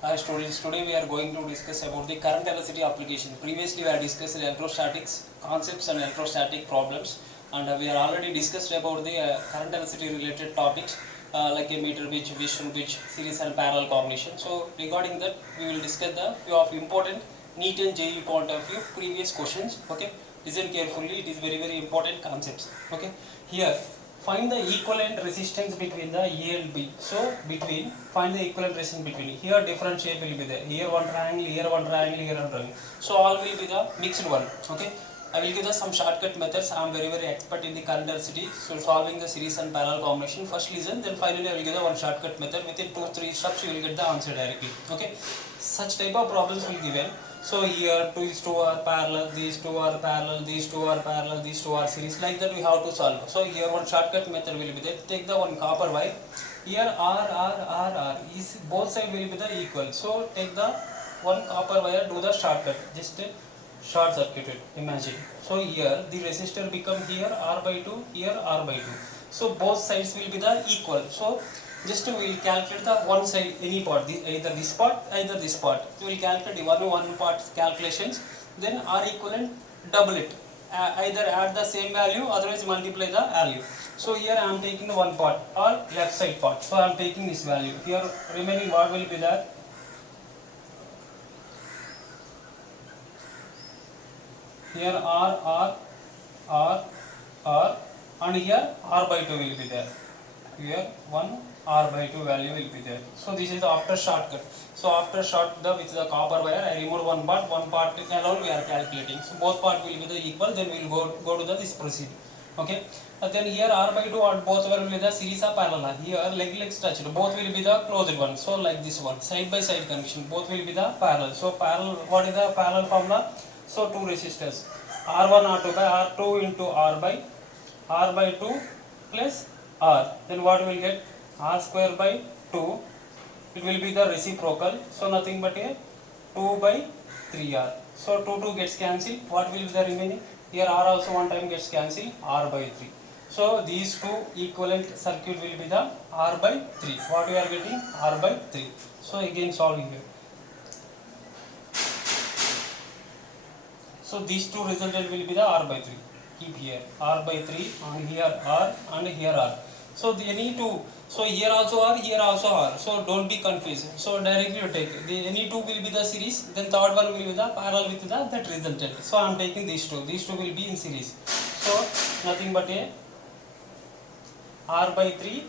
Hi students, today we are going to discuss about the current electricity application. Previously we have discussed electrostatics concepts and electrostatic problems, and we are already discussed about the current electricity related topics like a meter bridge, Wishart bridge, series and parallel combination. So regarding that we will discuss the few of important NEET and JEE point of view previous questions. Okay, listen carefully, it is very important concepts. Okay, here find the equivalent resistance between the A and B. So find the equivalent resistance between. Here different shape will be there. Here one triangle, here one triangle, here one triangle. So all will be the mixed one. Okay. I will give you some shortcut methods. I am very expert in the current electricity. So solving the series and parallel combination. First listen, then finally I will give you one shortcut method. Within 2-3 steps you will get the answer directly. Okay. Such type of problems will be given. So here these two are parallel, these two are parallel, these two are parallel, these two are series. Like that we have to solve. So here one shortcut method will be there. Take the one copper wire. Here R is both side will be the equal. So take the one copper wire, do the shortcut. Just short circuited. Imagine. So here the resistor become here R by 2, here R by 2. So both sides will be the equal. So just we will calculate the one side, any part, either this part, either this part. We will calculate one part calculations, then R equivalent double it. Either add the same value, otherwise multiply the value. So here I am taking the one part or left side part. So I am taking this value. Here remaining what will be there? Here R, and here R by 2 will be there. Here 1 R by 2 value will be there. So this is the after shortcut. So after with the copper wire, I remove one part alone we are calculating. So both part will be the equal, then we will go to this proceed. Okay. And then here R by 2 and both will be the series of parallel. Here legs touched, both will be the closed one. So like this one, side by side connection, both will be the parallel. So parallel, what is the parallel formula? So two resistors, R1 R2 by R2 into R by 2 plus R. Then what we will get? R square by 2. It will be the reciprocal. So nothing but a 2 by 3R. So 2 gets cancelled. What will be the remaining? Here R also one time gets cancelled. R by 3. So these two equivalent circuit will be the R by 3. What we are getting? R by 3. So again solving here. So these two resulted will be the R by 3. Keep here R by 3 and here R and here R. So any two. So here also R, here also R. So don't be confused. So directly you take any two will be the series. Then third one will be the parallel with that resultant. So I am taking these two. These two will be in series. So nothing but a R by 3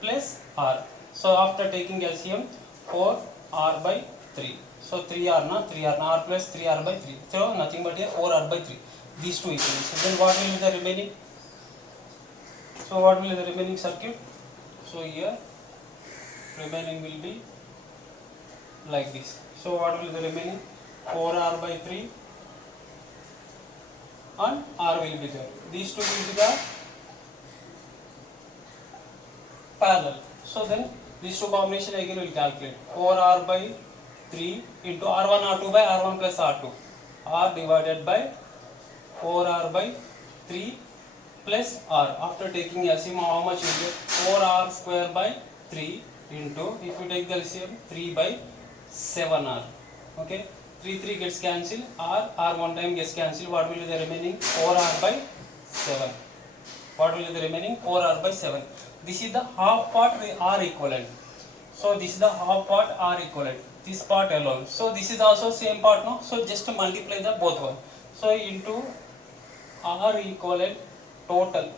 plus R. So after taking LCM 4 R by 3. So 3R R plus 3R by 3. So nothing but a 4R by 3. These two equations. So then what will be the remaining? So what will be the remaining circuit? So here remaining will be like this. So what will be the remaining? 4R by 3 and R will be there. These two will be the parallel. So then these two combination again will calculate 4R by 3 into R1 R2 by R1 plus R2. R divided by 4R by 3 plus R. After taking LCM, how much you get? 4R square by 3 into, if you take the LCM, 3 by 7R. Okay, 3 gets cancelled. R one time gets cancelled. What will be the remaining? 4R by 7. What will be the remaining? 4R by 7. This is the half part R equivalent. So this is the half part R equivalent. This part alone. So this is also same part, no? So just to multiply the both one. So into R equivalent total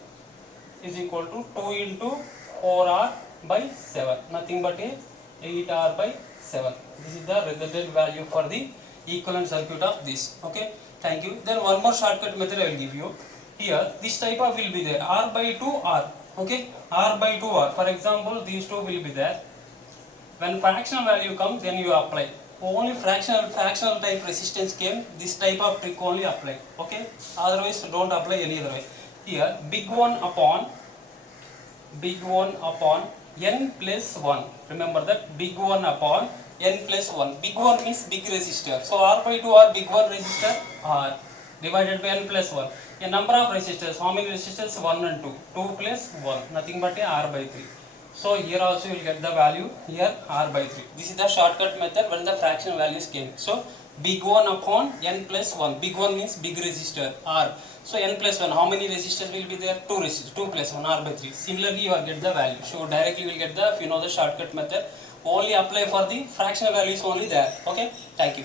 is equal to 2 into 4R by 7. Nothing but a 8R by 7. This is the resultant value for the equivalent circuit of this. Okay. Thank you. Then one more shortcut method I will give you. Here this type of will be there. R by 2 R. Okay. R by 2 R. For example, these two will be there. When fractional value comes, then you apply. Only fractional type resistance came, this type of trick only apply. Okay. Otherwise don't apply any other way. Here big one upon n plus 1. Remember that big one upon n plus 1. Big one means big resistor. So R by 2 R big one resistor R divided by n plus 1. A number of resistors. How many resistors? 1 and 2. 2 plus 1. Nothing but a R by 3. So here also you will get the value here r by 3. This is the shortcut method when the fractional values came. So big 1 upon n plus 1. Big 1 means big resistor r. So n plus 1, how many resistors will be there? 2 resistors, 2 plus 1 r by 3. Similarly you will get the value. So directly you will get the, if you know the shortcut method, only apply for the fractional values only there. Okay, thank you.